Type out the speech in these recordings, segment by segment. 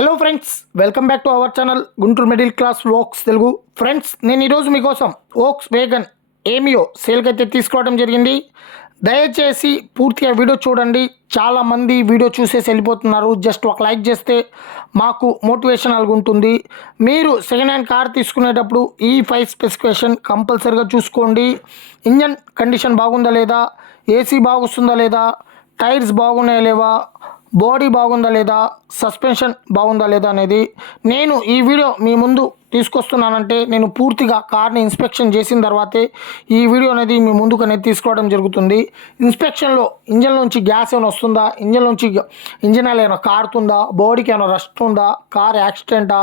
Hello friends, welcome back to our channel Guntur middle class vlogs Telugu. Friends, నేను ఈరోజు మీకోసం Volks vegan ఏమియో సేల్కి అయితే తీసుకోవడం జరిగింది. దయచేసి పూర్తిగా వీడియో చూడండి. చాలామంది వీడియో చూసేసి వెళ్ళిపోతున్నారు. జస్ట్ ఒక లైక్ చేస్తే మాకు మోటివేషనల్గా ఉంటుంది. మీరు సెకండ్ హ్యాండ్ కార్ తీసుకునేటప్పుడు ఈ 5 స్పెసిఫికేషన్ కంపల్సరీగా చూసుకోండి. ఇంజన్ కండిషన్ బాగుందా లేదా, ఏసీ బాగుస్తుందా లేదా, టైర్స్ బాగున్నాయా లేవా, బాడీ బాగుందా లేదా, సస్పెన్షన్ బాగుందా లేదా అనేది నేను ఈ వీడియో మీ ముందు తీసుకొస్తున్నానంటే నేను పూర్తిగా కార్ని ఇన్స్పెక్షన్ చేసిన తర్వాతే ఈ వీడియో అనేది మీ ముందుకు అనేది తీసుకోవడం జరుగుతుంది. ఇన్స్పెక్షన్లో ఇంజన్ నుంచి గ్యాస్ ఏమైనా వస్తుందా, ఇంజన్ ఆయిల్ ఏమైనా కారుతుందా, బాడీకి ఏమైనా రస్ట్ ఉందా, కార్ యాక్సిడెంటా,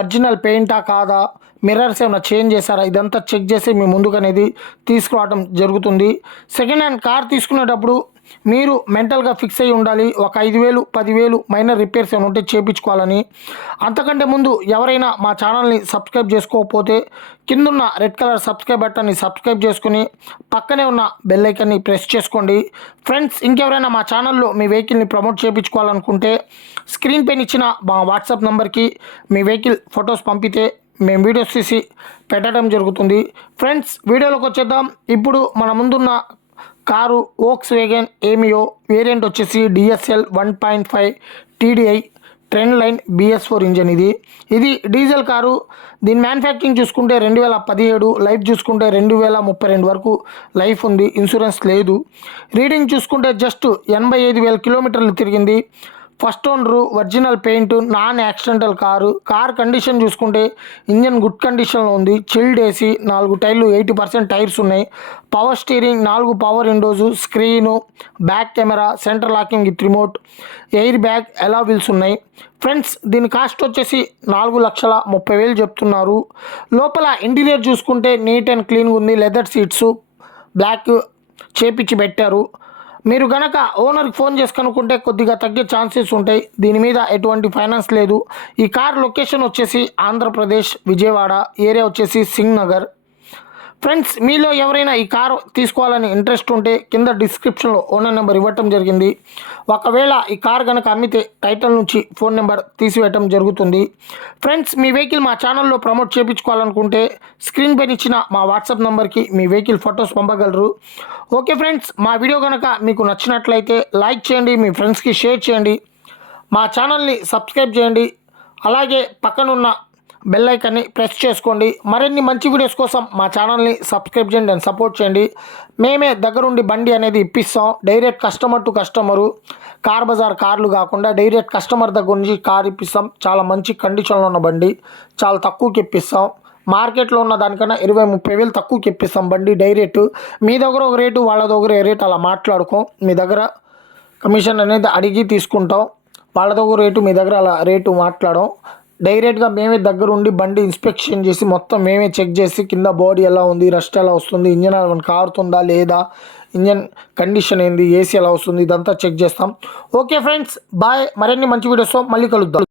ఒరిజినల్ పెయింటా కాదా, మిర్రర్స్ ఏమైనా చేంజ్ చేశారా, ఇదంతా చెక్ చేసి మీ ముందుకు అనేది తీసుకురావడం జరుగుతుంది. సెకండ్ హ్యాండ్ కార్ తీసుకునేటప్పుడు మీరు మెంటల్గా ఫిక్స్ అయ్యి ఉండాలి. ఒక 5,000 10,000 మైనర్ రిపేర్స్ ఏమైనా ఉంటే చేయించుకోవాలని. అంతకంటే ముందు ఎవరైనా మా ఛానల్ని సబ్స్క్రైబ్ చేసుకోకపోతే కిందున్న రెడ్ కలర్ సబ్స్క్రైబ్ బటన్ని సబ్స్క్రైబ్ చేసుకుని పక్కనే ఉన్న బెల్ ఐకాన్ని ప్రెస్ చేసుకోండి. ఫ్రెండ్స్, ఇంకెవరైనా మా ఛానల్లో మీ వెహికల్ని ప్రమోట్ చేయించుకోవాలనుకుంటే స్క్రీన్ పైన ఇచ్చిన మా వాట్సాప్ నెంబర్కి మీ వెహికల్ ఫొటోస్ పంపితే మేము వీడియోస్ తీసి పెట్టడం జరుగుతుంది. ఫ్రెండ్స్, వీడియోలోకి వచ్చేద్దాం. ఇప్పుడు మన ముందున్న కారు వోక్స్ వేగన్ ఏమియో, వేరియంట్ వచ్చేసి DSL 1.5 TDI trend line BS4 engine. ఇది డీజిల్ కారు. దీని మ్యానుఫ్యాక్చరింగ్ చూసుకుంటే 2017, లైఫ్ చూసుకుంటే 2032 వరకు లైఫ్ ఉంది. ఇన్సూరెన్స్ లేదు. రీడింగ్ చూసుకుంటే జస్ట్ 85,000 కిలోమీటర్లు తిరిగింది. First owner, original paint, non accidental car condition చూసుకుంటే ఇంజన్ గుడ్ కండిషన్లో ఉంది. చిల్డ్ ఏసీ, 4 టైర్లు 80% టైర్స్ ఉన్నాయి. Power steering, 4 power windows, screen, back camera, centre locking with remote, air bag, ఎలా వీల్స్ ఉన్నాయి. ఫ్రెండ్స్, దీని కాస్ట్ వచ్చేసి 4,30,000 చెప్తున్నారు. లోపల ఇంటీరియర్ చూసుకుంటే నీట్ అండ్ క్లీన్గా ఉంది. లెదర్ సీట్స్ బ్లాక్ చేపించి పెట్టారు. మీరు కనుక ఓనర్కి ఫోన్ చేసి కనుక్కుంటే కొద్దిగా తగ్గే ఛాన్సెస్ ఉంటాయి. దీని మీద ఎటువంటి ఫైనాన్స్ లేదు. ఈ కార్ లొకేషన్ వచ్చేసి ఆంధ్రప్రదేశ్, విజయవాడ. ఏరియా వచ్చేసి సింగ్ నగర్. ఫ్రెండ్స్, మీలో ఎవరైనా ఈ కారు తీసుకోవాలని ఇంట్రెస్ట్ ఉంటే కింద డిస్క్రిప్షన్లో ఓనర్ నెంబర్ ఇవ్వటం జరిగింది. ఒకవేళ ఈ కార్ కనుక అమ్మితే టైటిల్ నుంచి ఫోన్ నెంబర్ తీసివేయటం జరుగుతుంది. ఫ్రెండ్స్, మీ వెహికల్ మా ఛానల్లో ప్రమోట్ చేయించుకోవాలనుకుంటే స్క్రీన్ పైన ఇచ్చిన మా వాట్సాప్ నెంబర్కి మీ వెహికల్ ఫొటోస్ పంపగలరు. ఓకే ఫ్రెండ్స్, మా వీడియో కనుక మీకు నచ్చినట్లయితే లైక్ చేయండి, మీ ఫ్రెండ్స్కి షేర్ చేయండి, మా ఛానల్ని సబ్స్క్రైబ్ చేయండి, అలాగే పక్కనున్న బెల్ ఐకాన్ని ప్రెస్ చేసుకోండి. మరిన్ని మంచి వీడియోస్ కోసం మా ఛానల్ని సబ్స్క్రైబ్ చేయండి అండ్ సపోర్ట్ చేయండి. మేమే దగ్గరుండి బండి అనేది ఇప్పిస్తాం. Direct customer to customer, car bazaar కార్లు కాకుండా డైరెక్ట్ కస్టమర్ దగ్గర నుంచి కార్ ఇప్పిస్తాం. చాలా మంచి కండిషన్లో ఉన్న బండి, చాలా తక్కువకి ఇప్పిస్తాం. మార్కెట్లో ఉన్న దానికన్నా 20-30 తక్కువకి ఇప్పిస్తాం బండి డైరెక్ట్. మీ దగ్గర ఒక రేటు, వాళ్ళ దగ్గర రేటు అలా మాట్లాడుకోం. మీ దగ్గర కమిషన్ అనేది అడిగి తీసుకుంటాం. వాళ్ళ దగ్గర రేటు, మీ దగ్గర అలా రేటు మాట్లాడడం. డైరెక్ట్గా మేమే దగ్గరుండి బండి ఇన్స్పెక్షన్ చేసి మొత్తం మేమే చెక్ చేసి కింద బాడీ ఎలా ఉంది, రస్ట్ ఎలా వస్తుంది, ఇంజన్ ఏమైనా కారుతుందా లేదా, ఇంజన్ కండిషన్ ఏంది, ఏసీ ఎలా వస్తుంది, ఇదంతా చెక్ చేస్తాం. Okay friends, bye. మరిన్ని మంచి వీడియోస్తో మళ్ళీ కలుద్దాం.